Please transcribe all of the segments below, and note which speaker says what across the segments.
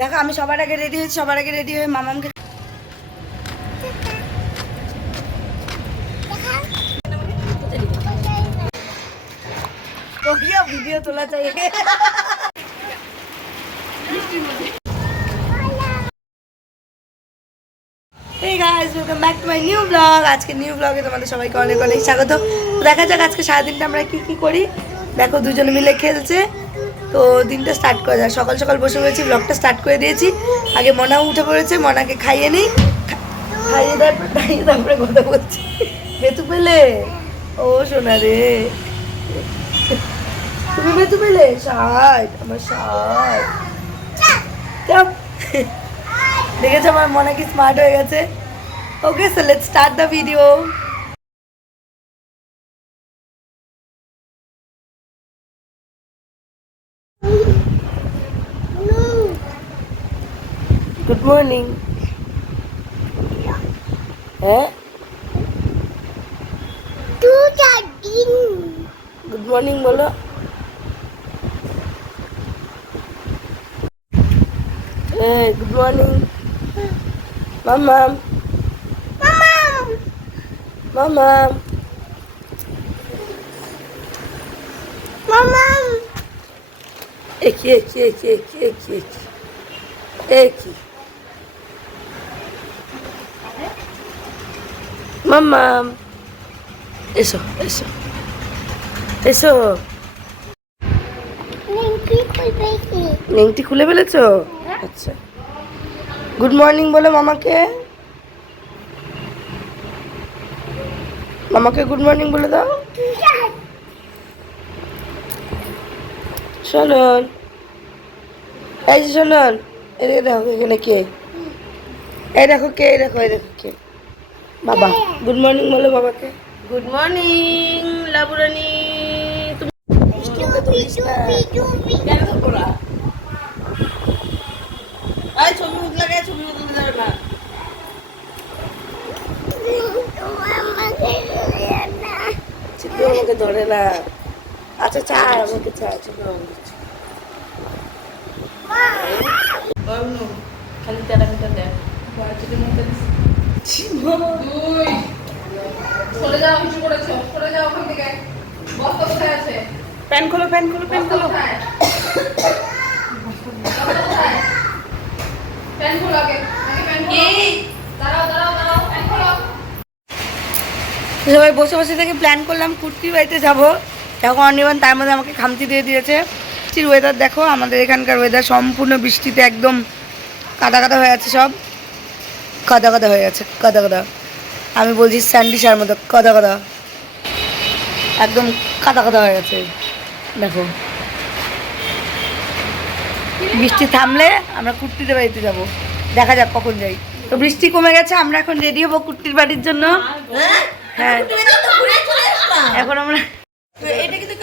Speaker 1: দেখো, আমি সবার আগে রেডি হয়েছি, সবার আগে রেডি হয়ে মামামকে ভিডিও তোলা চাই। To my new vlog. আজকে নিউ ব্লগে তোমাদের সবাইকে অনেক অনেক দেখা যাক আজকে সারাদিনটা আমরা কি কি করি। দেখো, দুজনে মিলে খেলছে। তো দিনটা স্টার্ট করা যায় সকাল সকাল বসে পড়েছি ব্লগটা স্টার্ট করে দিয়েছি। আগে মনা উঠে পড়েছে, মনাকে খাইয়ে নিই। খাইয়ে তারপরে খাইয়ে তারপরে কথা বলছি। বেতু পেলে? ও সোনা রে। তুমি বেতু পেলে? ষাট, আমার চাপ দেখেছ আমার মনে কি স্মার্ট হয়ে গেছে? Okay so let's start the video good morning হ্যাঁ গুড মর্নিং বলো হ্যাঁ গুড মর্নিং মামাম মামাম একি একি একি একি একি একি একি মামাম এসো এসো এসো নেংটি খুলে ফেলেছো? আচ্ছা। গুড মর্নিং বলো মামাকে। মামাকে গুড মর্নিং বলে দাও। শোনন এই যে শোনন এই দেখো এখানে কে? এই দেখো কে, এই দেখো এই দেখো কে? বাবা গুড মর্নিং বলো বাবাকে।
Speaker 2: Good morning Laburani. তুমি ছবি যাবে না
Speaker 1: আমাকে ধরে না। আচ্ছা চা আমাকে চা
Speaker 2: বাবু খালি তেরা মিটার দেখ যদি মুখে চলে যাও কিছু করেছ? চলে যাও ওখান থেকে। বস্তা কোথায় আছে?
Speaker 1: প্যান খোলো প্যান খোলো প্যান খোলো।
Speaker 2: প্যান খোলো আগে আগে প্যান খোলো। দাঁড়াও দাঁড়াও দাঁড়াও প্যান খোলো।
Speaker 1: সবাই বসে বসে থেকে প্ল্যান করলাম কুর্তি বাড়িতে যাব। এখন অনির্বাণ তার মধ্যে আমাকে খামতি দিয়ে দিয়েছে। বৃষ্টির ওয়েদার দেখো আমাদের এখানকার ওয়েদার সম্পূর্ণ বৃষ্টিতে একদম কাদা কাদা হয়ে আছে সব। কাদা কাদা হয়ে গেছে কাদা কাদা। আমি বলছি স্যান্ডিসার মতো কাদা কাদা। একদম কাদা কাদা হয়ে গেছে। দেখো। বৃষ্টি থামলে আমরা কুর্তিতে বাড়িতে যাব। দেখা যাক কখন যাই। তো বৃষ্টি কমে গেছে আমরা এখন রেডি হব কুর্তির বাড়ির জন্য। হ্যাঁ? এখন আমরা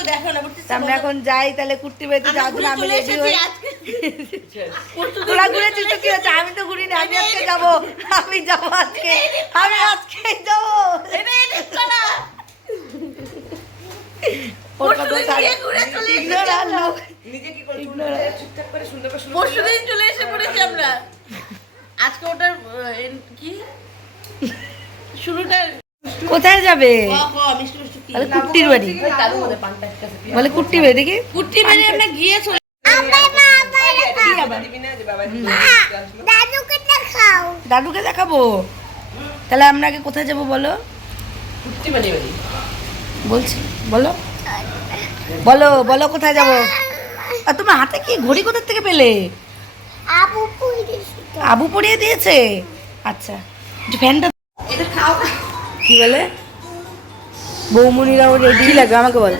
Speaker 2: এটা দেখো না
Speaker 1: আমরা এখন যাই তাহলে কুর্তি বাড়িতে যাওয়ার জন্য আমি রেডি হই তোরা ঘুরেছিস তো কি হচ্ছে? আমি তো ঘুরি না আমি আজকে যাব। আমি যাব আজকে। আমি আজকে যাব।
Speaker 2: পরশুদিন চলে এসে পড়েছি আমরা। আজকে ওটার কি? শুরুটা
Speaker 1: কোথায় যাবে?
Speaker 2: ক, ক, মিষ্টি মিষ্টি কি?
Speaker 1: বলে কুর্তির বাড়ি। বলে কুর্তি বাড়ি দেখি।
Speaker 2: কুর্তি বাড়ি আমরা গিয়ে চলে
Speaker 1: দাদুকে দেখাবো। তাহলে আমরা আগে কোথায় যাব বলো? বলছি বলো। বলো বলো কোথায় যাব? আর তোমার হাতে কি ঘড়ি কোথা থেকে পেলে? আবু পরিয়ে দিয়েছে। আচ্ছা ফ্যানটা
Speaker 2: খাও।
Speaker 1: কি বলে? বৌমনিরাও রেডি লাগবে আমাকে বল।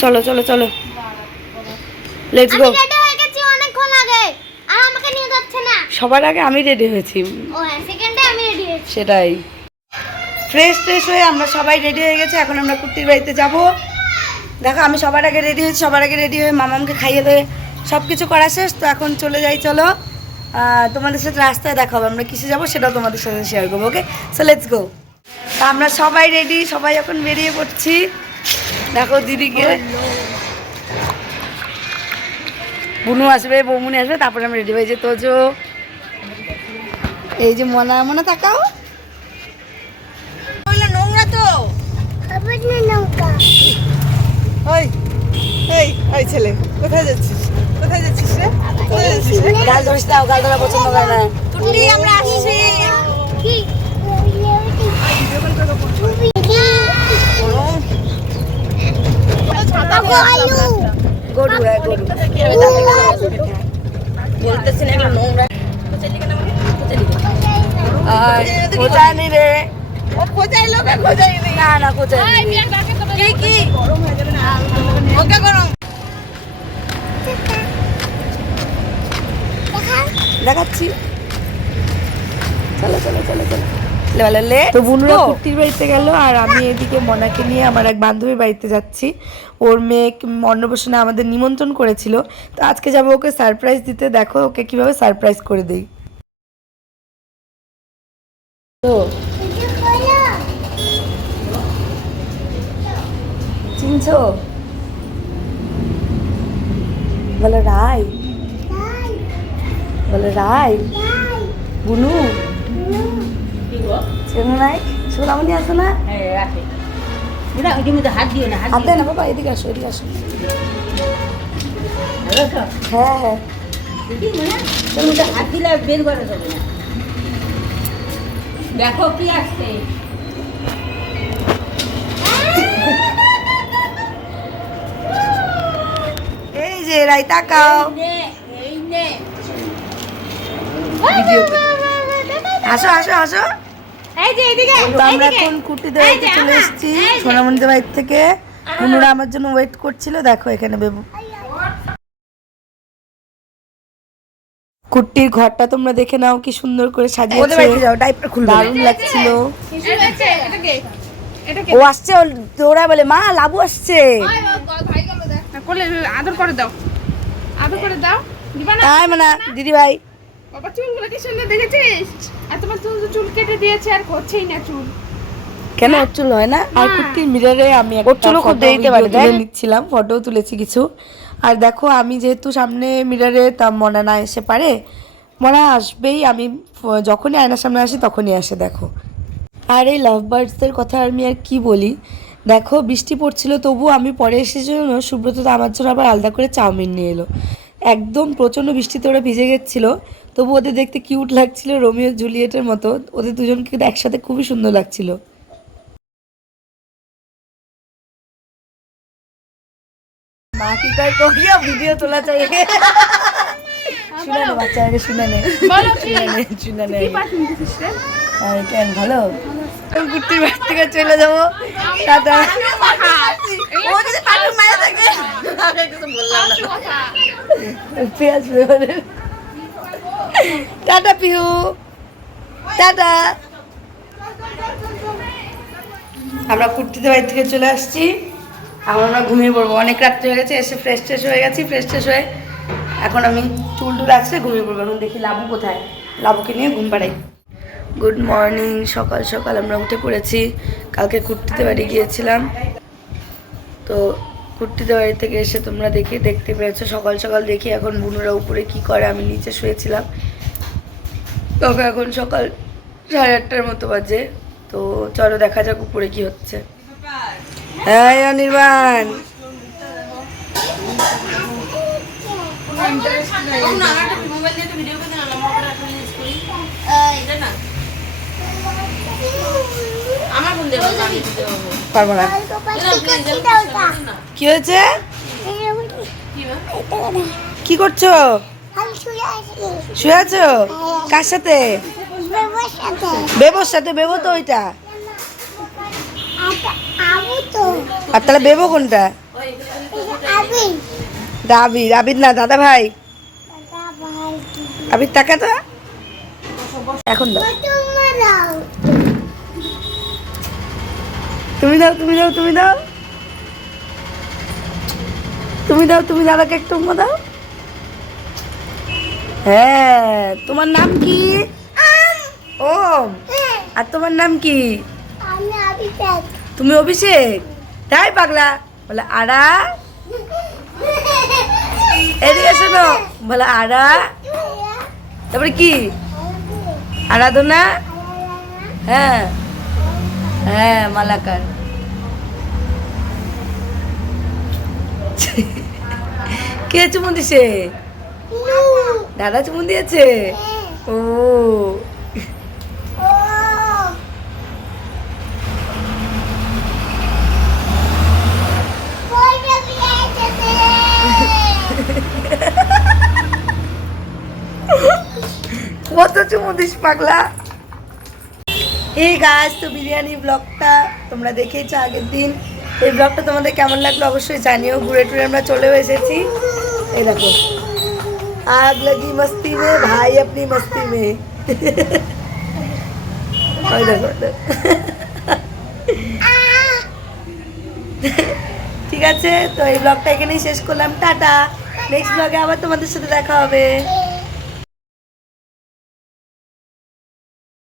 Speaker 1: চলো চলো চলো। লেটস গো সবার আগে আমি রেডি হয়েছি।
Speaker 3: হ্যাঁ হয়েছি।
Speaker 1: সেটাই। ফ্রেশ ফ্রেশ হয়ে আমরা সবাই রেডি হয়ে গেছি। এখন আমরা কুর্তির বাড়িতে যাব। দেখো আমি সবার আগে রেডি হয়েছি সবার আগে রেডি হয়ে মামামকে খাইয়ে দিয়ে সব কিছু করা শেষ। তো এখন চলে যাই চলো। তোমাদের সাথে রাস্তায় দেখা হবে আমরা কিসে যাব সেটাও তোমাদের সাথে শেয়ার করব ওকে সো লেটস গো আমরা সবাই রেডি সবাই এখন বেরিয়ে পড়ছি। দেখো দিদিকে বুনু আসবে বৌমুনি আসবে তারপরে আমি রেডি হয়ে যে তোজো। এই যে মনা মনা তাকাও।
Speaker 2: নোংরা তো?
Speaker 4: ওই এই ছেলে কোথায় যাচ্ছিস?
Speaker 1: গাল ধরিস না গাল ধরা পছন্দ করে না
Speaker 2: টুটি আমরা আসছি
Speaker 1: গরু হ্যাঁ গরু
Speaker 2: বলতেছি না নোংরা
Speaker 1: আর কোথায় রে
Speaker 2: ও খোঁজাই লোক খোঁজাই
Speaker 1: না না কোথায়
Speaker 2: কি কি ওকে গরম
Speaker 1: দেখাচ্ছি। চলো চলো চলো চলো। তো বুনুরা কুর্তির বাড়িতে গেল আর আমি এদিকে মনাকে নিয়ে আমার এক বান্ধবীর বাড়িতে যাচ্ছি। ওর মেয়ে অন্নপ্রাশনে আমাদের নিমন্ত্রণ করেছিল। তো আজকে যাব ওকে সারপ্রাইজ দিতে। দেখো ওকে কীভাবে সারপ্রাইজ করে দেই। তো। চিনছো? বলো রাই বলো রাই বুনু নাই সোনামণি আসো না।
Speaker 2: হাত দিও না
Speaker 1: হাত দেয় না। বাবা এদিকে আসো এদিকে আসো। হ্যাঁ হ্যাঁ।
Speaker 2: হাত দিলে বের করা যাবে না। দেখো কি আসছে।
Speaker 1: এই যে রাই তাকাও। ভিডিও আসো আসো আসো। আমরা এখন চলে এসেছি সোনামণিদের বাড়ির থেকে। বুনুরা আমার জন্য ওয়েট করছিল দেখো এখানে বেবু। কুর্তির ঘরটা তোমরা দেখে নাও কি সুন্দর করে সাজিয়েছে। যাও ডাইপার খুলবে দারুণ লাগছিল। ও আসছে ও দৌড়ায় বলে মা লাবু আসছে।
Speaker 5: আদর করে দাও। আদর করে দাও। দিবা না?
Speaker 1: দিদি ভাই
Speaker 5: বাবা চুলগুলো কি সুন্দর দেখেছিস? আর তোমার চুল চুল কেটে দিয়েছে আর করছেই না চুল।
Speaker 1: কেন? ওর চুল হয় না? আর কুর্তির মিররে আমি ওর চুলও খুব দেরিতে পারে তুলে নিচ্ছিলাম ফটো তুলেছি কিছু। আর দেখো আমি যেহেতু সামনে মিররে তা মনা না এসে পারে মনা আসবেই আমি যখনই আয়নার সামনে আসি তখনই আসে দেখো। আর এই লাভ বার্ডসদের কথা আমি আর কি বলি? দেখো বৃষ্টি পড়ছিল তবু আমি পরে এসে জন্য সুব্রত তো আমার জন্য আবার আলাদা করে চাউমিন নিয়ে এলো। একদম প্রচণ্ড বৃষ্টিতে ওরা ভিজে গেছিল। তবু ওদের দেখতে কিউট লাগছিল রোমিও জুলিয়েটের মতো। ওদের দুজনকে একসাথে খুবই সুন্দর লাগছিল। মা কি কয় করিয়া ভিডিও তোলা চাই শুনে নে বাচ্চা আগে শুনে নে। শুনে নে শুনে নে। আর কেন ভালো? আমি কুর্তির বাড়ি থেকে চলে যাব।
Speaker 2: ও যদি থাকে।
Speaker 1: পেঁয়াজ ফ্লেভারের টাটা পিহু। টাটা। আমরা কুর্তিতে বাড়ি থেকে চলে আসছি। এখন আমরা ঘুমিয়ে পড়ব। অনেক রাত্রি হয়ে গেছে এসে ফ্রেশ ট্রেশ হয়ে গেছি ফ্রেশ ট্রেশ হয়ে এখন আমি চুল টুল আছে ঘুমিয়ে পড়ব। এখন দেখি লাবু কোথায়। লাবুকে নিয়ে ঘুম পাড়াই। গুড মর্নিং সকাল সকাল আমরা উঠে পড়েছি। কালকে কুর্তিতে বাড়ি গিয়েছিলাম। তো কুর্তিতে বাড়ি থেকে এসে তোমরা দেখে দেখতে পেয়েছ। সকাল সকাল দেখি এখন বুনুরা উপরে কি করে আমি নিচে শুয়েছিলাম। তবে এখন সকাল সাড়ে আটটার মতো বাজে। তো চলো দেখা যাক উপরে কি হচ্ছে। হ্যাঁ অনির্বাণ
Speaker 2: না আমার একটা মোবাইল দেবো পারব।
Speaker 1: না। কি হয়েছে?
Speaker 2: কি
Speaker 1: করছ? শুয়ে আছো? কার সাথে? বেবোর সাথে। বেবো তো ওইটা। আর তাহলে বেবো কোনটা? আবির আবির না দাদা ভাই। আবির টাকা তো? এখন দাও। তুমি দাও তুমি দাও তুমি দাও। তুমি দাও তুমি দাদাকে একটু দাও। হ্যাঁ তোমার নাম কি? ওম। আর তোমার নাম কি? তুমি অভিষেক? তাই পাগলা? বলে আরা। এদিকে শোনো বলো আরা। তারপরে কি? আরাধনা? হ্যাঁ। হ্যাঁ মালাকার। কে চুমু দিছে? দাদা চুমু দিয়েছে? ও। কত চুমু দিস পাগলা? এই গাছ তো বিরিয়ানি ব্লগটা তোমরা দেখেইছো আগের দিন। এই ব্লগটা তোমাদের কেমন লাগল অবশ্যই জানিও। ঘুরে টুরে আমরা চলেও এসেছি। এই দেখো। আগ লাগি মস্তি মে, ভাই আপনি মস্তি মে। ওই ঠিক আছে, তো এই ব্লগটা এখানেই শেষ করলাম। টাটা। নেক্সট ব্লগে আবার তোমাদের সাথে দেখা হবে।